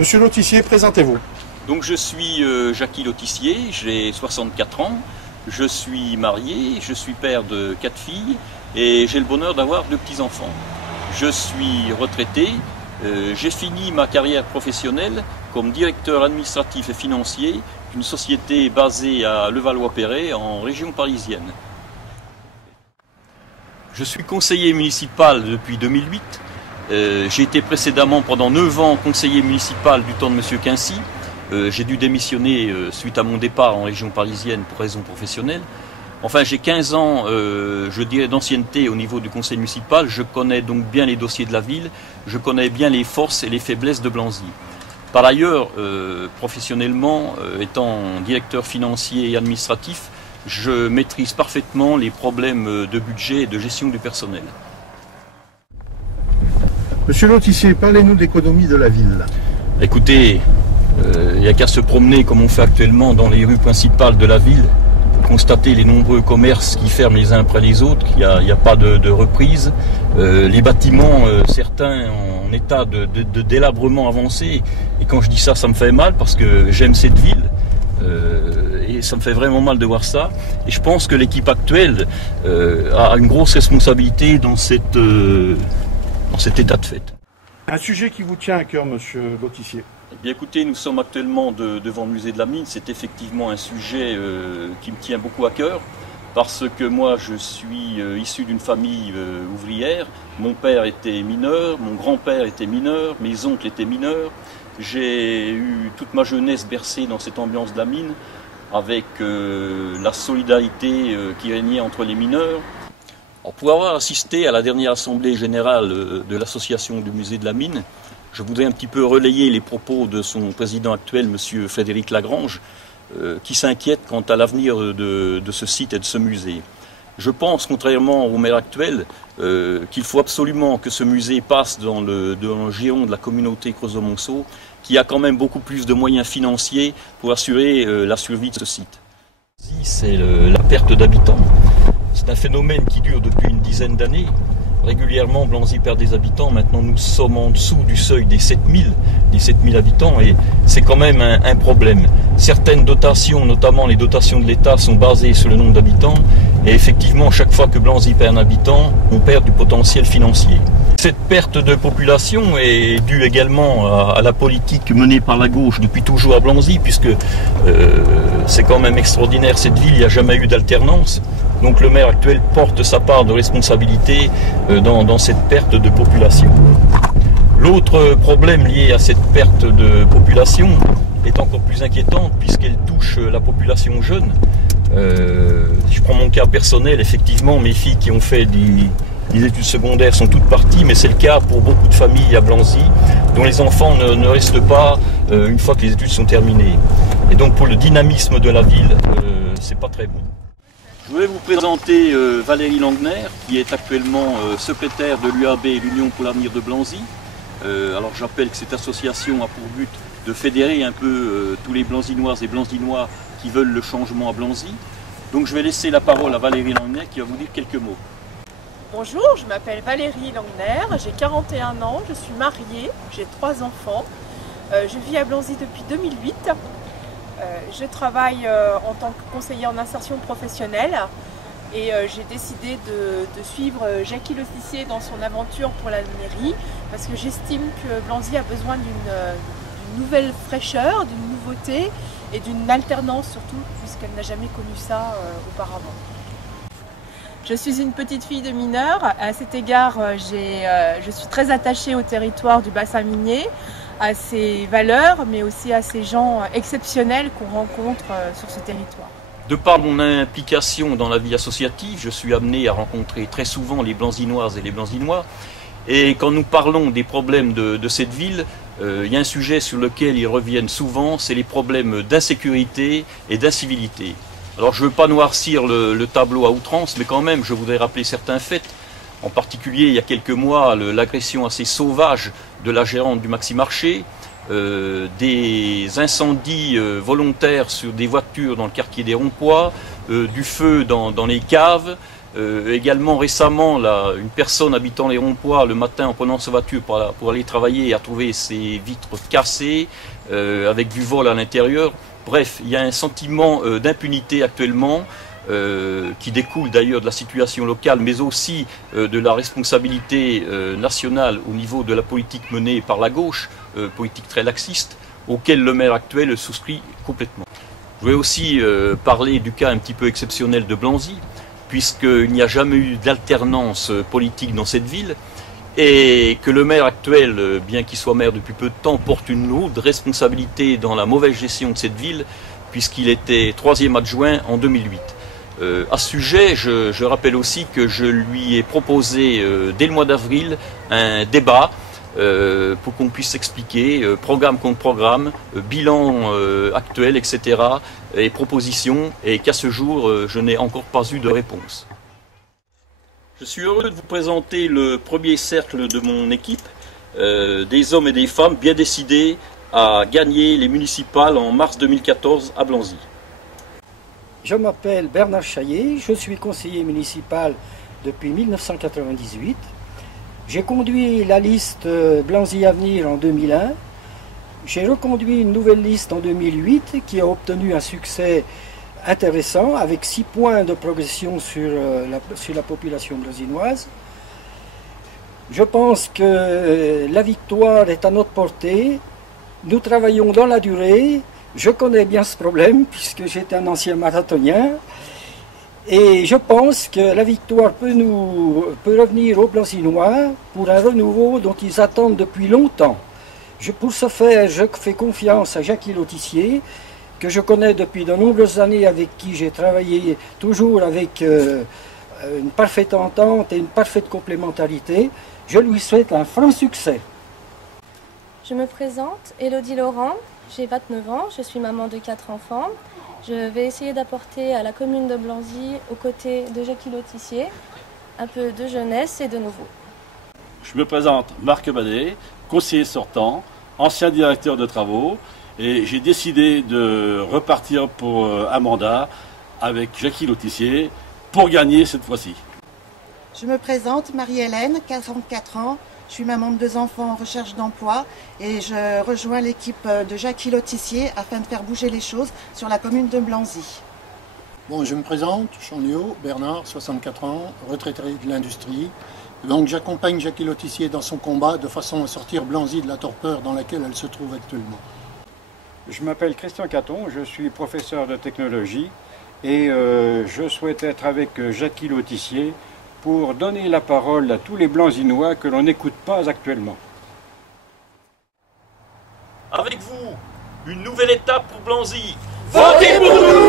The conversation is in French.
Monsieur Lotissier, présentez-vous. Donc je suis Jackie Lotissier, j'ai 64 ans, je suis marié, je suis père de 4 filles et j'ai le bonheur d'avoir 2 petits-enfants. Je suis retraité, j'ai fini ma carrière professionnelle comme directeur administratif et financier d'une société basée à Levallois-Perret en région parisienne. Je suis conseiller municipal depuis 2008. J'ai été précédemment pendant 9 ans conseiller municipal du temps de M. Quincy. J'ai dû démissionner suite à mon départ en région parisienne pour raisons professionnelles. Enfin, j'ai 15 ans, je dirais, d'ancienneté au niveau du conseil municipal. Je connais donc bien les dossiers de la ville. Je connais bien les forces et les faiblesses de Blanzy. Par ailleurs, professionnellement, étant directeur financier et administratif, je maîtrise parfaitement les problèmes de budget et de gestion du personnel. Monsieur Lotissier, parlez-nous de l'économie de la ville. Écoutez, il n'y a qu'à se promener comme on fait actuellement dans les rues principales de la ville, pour constater les nombreux commerces qui ferment les uns après les autres, qu'il n'y a pas de reprise. Les bâtiments, certains en état de délabrement avancé. Et quand je dis ça, ça me fait mal parce que j'aime cette ville. Et ça me fait vraiment mal de voir ça. Et je pense que l'équipe actuelle a une grosse responsabilité dans cet état de fait. Un sujet qui vous tient à cœur, monsieur Lotissier. Eh bien écoutez, nous sommes actuellement devant le musée de la mine. C'est effectivement un sujet qui me tient beaucoup à cœur parce que moi je suis issu d'une famille ouvrière. Mon père était mineur, mon grand-père était mineur, mes oncles étaient mineurs. J'ai eu toute ma jeunesse bercée dans cette ambiance de la mine avec la solidarité qui régnait entre les mineurs. Alors, pour avoir assisté à la dernière assemblée générale de l'association du musée de la mine, je voudrais un petit peu relayer les propos de son président actuel, M. Frédéric Lagrange, qui s'inquiète quant à l'avenir de ce site et de ce musée. Je pense, contrairement au maire actuel, qu'il faut absolument que ce musée passe dans le giron de la communauté Creusot-Monceau, qui a quand même beaucoup plus de moyens financiers pour assurer la survie de ce site. C'est la perte d'habitants. C'est un phénomène qui dure depuis une dizaine d'années. Régulièrement, Blanzy perd des habitants. Maintenant, nous sommes en dessous du seuil des 7000 habitants et c'est quand même un problème. Certaines dotations, notamment les dotations de l'État, sont basées sur le nombre d'habitants et effectivement, chaque fois que Blanzy perd un habitant, on perd du potentiel financier. Cette perte de population est due également à la politique menée par la gauche depuis toujours à Blanzy, puisque c'est quand même extraordinaire cette ville, il n'y a jamais eu d'alternance. Donc le maire actuel porte sa part de responsabilité dans cette perte de population. L'autre problème lié à cette perte de population est encore plus inquiétante puisqu'elle touche la population jeune. Je prends mon cas personnel, effectivement, mes filles qui ont fait les études secondaires sont toutes parties, mais c'est le cas pour beaucoup de familles à Blanzy, dont les enfants ne restent pas une fois que les études sont terminées. Et donc pour le dynamisme de la ville, c'est pas très bon. Je voulais vous présenter Valérie Langner, qui est actuellement secrétaire de l'UAB, l'Union pour l'avenir de Blanzy. Alors je rappelle que cette association a pour but de fédérer un peu tous les Blanzynoises et Blanzynois qui veulent le changement à Blanzy. Donc je vais laisser la parole à Valérie Langner qui va vous dire quelques mots. Bonjour, je m'appelle Valérie Langner, j'ai 41 ans, je suis mariée, j'ai 3 enfants. Je vis à Blanzy depuis 2008. Je travaille en tant que conseillère en insertion professionnelle et j'ai décidé de suivre Jackie Lotissier dans son aventure pour la mairie parce que j'estime que Blanzy a besoin d'une nouvelle fraîcheur, d'une nouveauté et d'une alternance surtout puisqu'elle n'a jamais connu ça auparavant. Je suis une petite fille de mineur. À cet égard, je suis très attachée au territoire du bassin minier, à ses valeurs, mais aussi à ces gens exceptionnels qu'on rencontre sur ce territoire. De par mon implication dans la vie associative, je suis amené à rencontrer très souvent les Blanzynoises et les Blanzynois. Et quand nous parlons des problèmes de cette ville, il y a un sujet sur lequel ils reviennent souvent, c'est les problèmes d'insécurité et d'incivilité. Alors je ne veux pas noircir le tableau à outrance, mais quand même je voudrais rappeler certains faits. En particulier, il y a quelques mois, l'agression assez sauvage de la gérante du Maxi Marché, des incendies volontaires sur des voitures dans le quartier des Ronpois, du feu dans les caves, Également récemment, là, une personne habitant les ronds-poids le matin en prenant sa voiture pour aller travailler a trouvé ses vitres cassées avec du vol à l'intérieur. Bref, il y a un sentiment d'impunité actuellement qui découle d'ailleurs de la situation locale, mais aussi de la responsabilité nationale au niveau de la politique menée par la gauche, politique très laxiste, auquel le maire actuel souscrit complètement. Je vais aussi parler du cas un petit peu exceptionnel de Blanzy, puisqu'il n'y a jamais eu d'alternance politique dans cette ville, et que le maire actuel, bien qu'il soit maire depuis peu de temps, porte une lourde responsabilité dans la mauvaise gestion de cette ville, puisqu'il était 3e adjoint en 2008. À ce sujet, je rappelle aussi que je lui ai proposé dès le mois d'avril un débat pour qu'on puisse expliquer programme contre programme, bilan actuel, etc. et propositions, et qu'à ce jour, je n'ai encore pas eu de réponse. Je suis heureux de vous présenter le premier cercle de mon équipe, des hommes et des femmes bien décidés à gagner les municipales en mars 2014 à Blanzy. Je m'appelle Bernard Chaillet, je suis conseiller municipal depuis 1998. J'ai conduit la liste Blanzy Avenir en 2001. J'ai reconduit une nouvelle liste en 2008 qui a obtenu un succès intéressant avec 6 points de progression sur la population blanzynoise. Je pense que la victoire est à notre portée. Nous travaillons dans la durée. Je connais bien ce problème puisque j'étais un ancien marathonien et je pense que la victoire peut revenir aux Blanzynois pour un renouveau dont ils attendent depuis longtemps. Pour ce faire, je fais confiance à Jackie Lotissier, que je connais depuis de nombreuses années, avec qui j'ai travaillé toujours avec une parfaite entente et une parfaite complémentarité. Je lui souhaite un franc succès. Je me présente, Élodie Laurent. J'ai 29 ans, je suis maman de 4 enfants. Je vais essayer d'apporter à la commune de Blanzy, aux côtés de Jackie Lotissier, un peu de jeunesse et de nouveau. Je me présente Marc Badet, conseiller sortant, ancien directeur de travaux, et j'ai décidé de repartir pour un mandat avec Jackie Lotissier pour gagner cette fois-ci. Je me présente Marie-Hélène, 44 ans. Je suis maman de 2 enfants en recherche d'emploi et je rejoins l'équipe de Jackie Lotissier afin de faire bouger les choses sur la commune de Blanzy. Bon, je me présente, Chanliot, Bernard, 64 ans, retraité de l'industrie. Donc j'accompagne Jackie Lotissier dans son combat de façon à sortir Blanzy de la torpeur dans laquelle elle se trouve actuellement. Je m'appelle Christian Caton, je suis professeur de technologie et je souhaite être avec Jackie Lotissier pour donner la parole à tous les Blanzynois que l'on n'écoute pas actuellement. Avec vous, une nouvelle étape pour Blanzy. Votez pour nous!